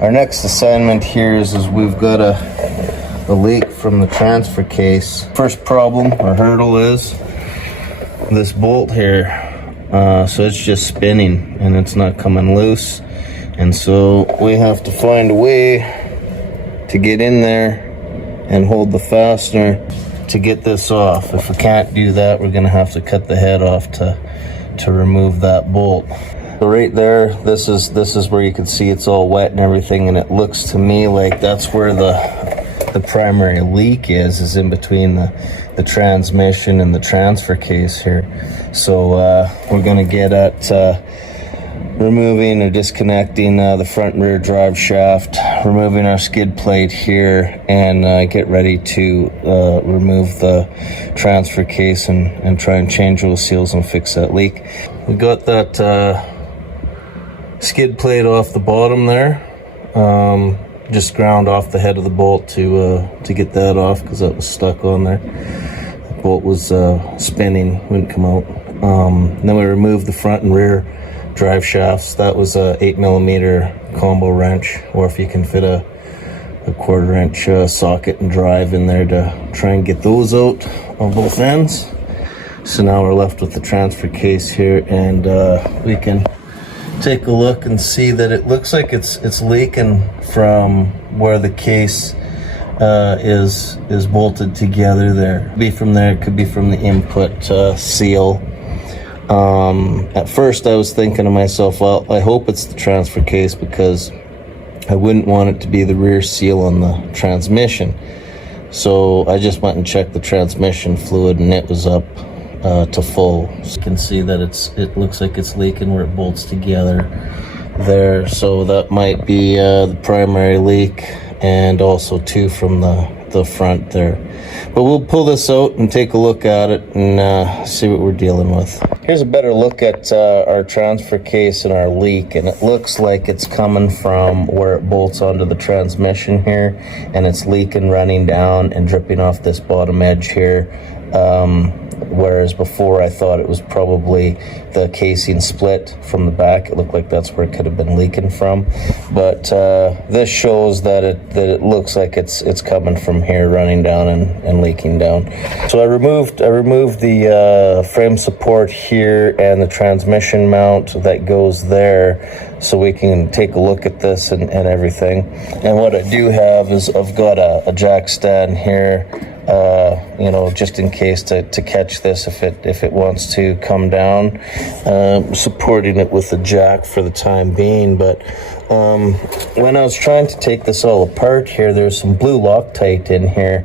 Our next assignment here is we've got a leak from the transfer case. First problem or hurdle is this bolt here. So it's just spinning and it's not coming loose. And so we have to find a way to get in there and hold the fastener to get this off. If we can't do that, we're gonna have to cut the head off to remove that bolt. So right there, this is where you can see it's all wet and everything, and it looks to me like that's where the primary leak is in between the transmission and the transfer case here. So we're gonna get at removing or disconnecting the front and rear drive shaft, removing our skid plate here, and get ready to remove the transfer case and try and change those seals and fix that leak. We got that skid plate off the bottom there. Just ground off the head of the bolt to get that off because that was stuck on there. The bolt was spinning, wouldn't come out. Then we removed the front and rear drive shafts. That was a 8mm combo wrench, or if you can fit a 1/4 inch socket and drive in there to try and get those out on both ends. So now we're left with the transfer case here, and we can take a look and see that it looks like it's leaking from where the case is bolted together there. Could be from there, it could be from the input seal. At first I was thinking to myself, well, I hope it's the transfer case because I wouldn't want it to be the rear seal on the transmission. So I just went and checked the transmission fluid, and it was up to full. So you can see that it looks like it's leaking where it bolts together there. So that might be the primary leak, and also too from the front there. But we'll pull this out and take a look at it and see what we're dealing with. Here's a better look at our transfer case and our leak, and it looks like it's coming from where it bolts onto the transmission here, and it's leaking, running down and dripping off this bottom edge here. Whereas before I thought it was probably the casing split from the back. It looked like that's where it could have been leaking from, but this shows that it looks like it's coming from here, running down and leaking down. So I removed the frame support here and the transmission mount that goes there, so we can take a look at this and everything. And what I do have is I've got a jack stand here, you know, just in case to catch this if it wants to come down, supporting it with the jack for the time being. But when I was trying to take this all apart here, there's some blue Loctite in here,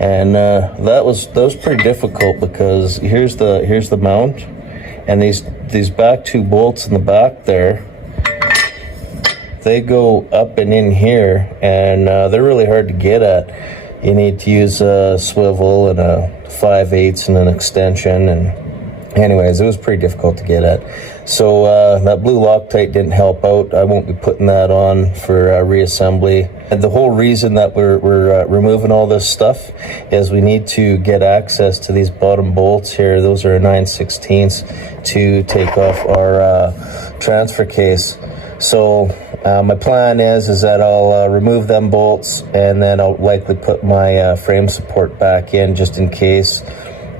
and that was pretty difficult because here's the mount, and these back two bolts in the back there, they go up and in here, and they're really hard to get at. You need to use a swivel and a 5/8 and an extension, and anyways, it was pretty difficult to get at. So that blue Loctite didn't help out. I won't be putting that on for reassembly. And the whole reason that we're removing all this stuff is we need to get access to these bottom bolts here. Those are 9/16 to take off our transfer case. So my plan is that I'll remove them bolts, and then I'll likely put my frame support back in just in case.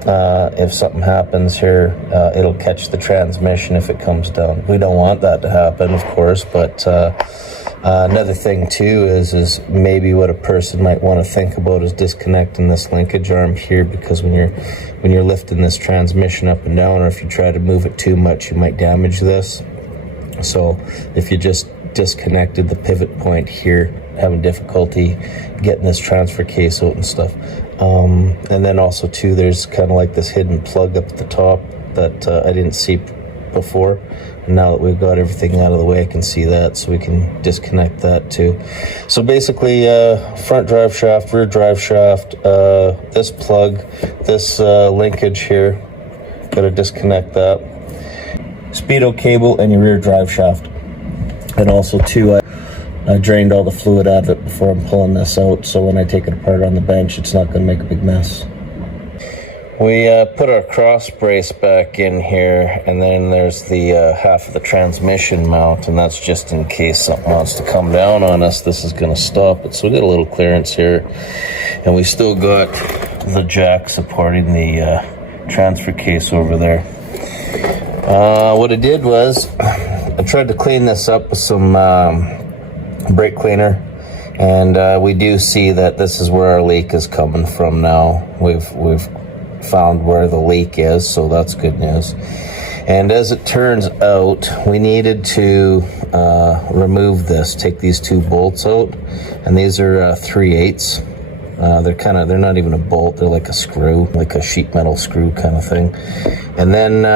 If something happens here, it'll catch the transmission if it comes down. We don't want that to happen, of course, but another thing too is maybe what a person might want to think about is disconnecting this linkage arm here, because when you're lifting this transmission up and down, or if you try to move it too much, you might damage this. So if you just disconnected the pivot point here, having difficulty getting this transfer case out and stuff. And then also too, there's kind of like this hidden plug up at the top that I didn't see before. And now that we've got everything out of the way, I can see that, so we can disconnect that too. So basically, front drive shaft, rear drive shaft, this plug, this linkage here, got to disconnect that. Speedo cable and your rear drive shaft. And also too, I drained all the fluid out of it before I'm pulling this out, so when I take it apart on the bench, it's not going to make a big mess. We put our cross brace back in here, and then there's the half of the transmission mount, and that's just in case something wants to come down on us. This is going to stop it. So we got a little clearance here, and we still got the jack supporting the transfer case over there. What I did was I tried to clean this up with some brake cleaner, and we do see that this is where our leak is coming from now. We've found where the leak is, so that's good news. And as it turns out, we needed to remove this, take these two bolts out, and these are 3/8. They're not even a bolt, they're like a screw, like a sheet metal screw kind of thing. And then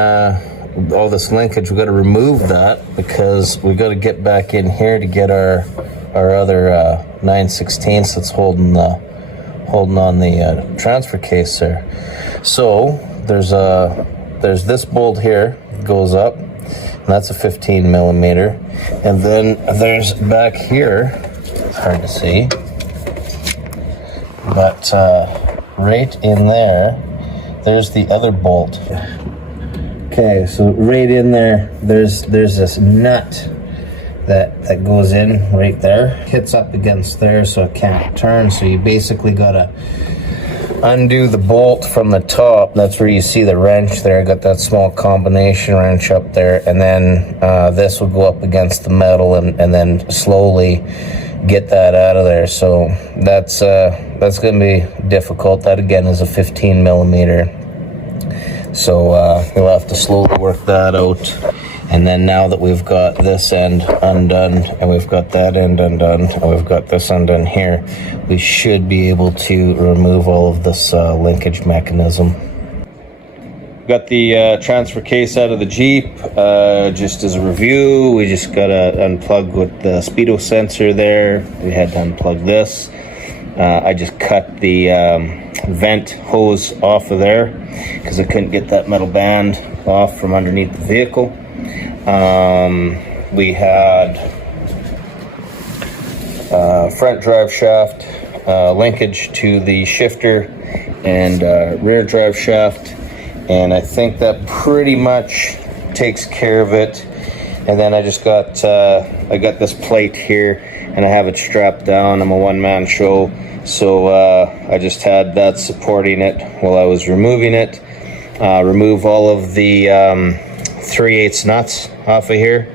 all this linkage, we've got to remove that because we've got to get back in here to get our other 9/16 that's holding on the transfer case there. So there's this bolt here, goes up, and that's a 15 millimeter, and then there's back here, it's hard to see, but right in there's the other bolt. Okay, so right in there's this nut that goes in right there, hits up against there, so it can't turn. So you basically gotta undo the bolt from the top. That's where you see the wrench there. I got that small combination wrench up there, and then this will go up against the metal and then slowly get that out of there. So that's gonna be difficult. That again is a 15 millimeter. So we'll have to slowly work that out. And then now that we've got this end undone, and we've got that end undone, and we've got this undone here, we should be able to remove all of this linkage mechanism. Got the transfer case out of the Jeep. Just as a review, we just got to unplug with the speedo sensor there. We had to unplug this. I just cut the vent hose off of there because I couldn't get that metal band off from underneath the vehicle. We had front drive shaft linkage to the shifter and rear drive shaft, and I think that pretty much takes care of it. And then I just got I got this plate here, and I have it strapped down. I'm a one-man show, so I just had that supporting it while I was removing it. Remove all of the 3/8 nuts off of here,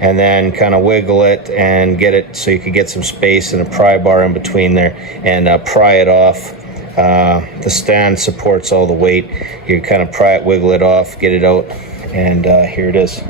and then kind of wiggle it and get it so you could get some space and a pry bar in between there, and pry it off. The stand supports all the weight. You kind of pry it, wiggle it off, get it out, and here it is.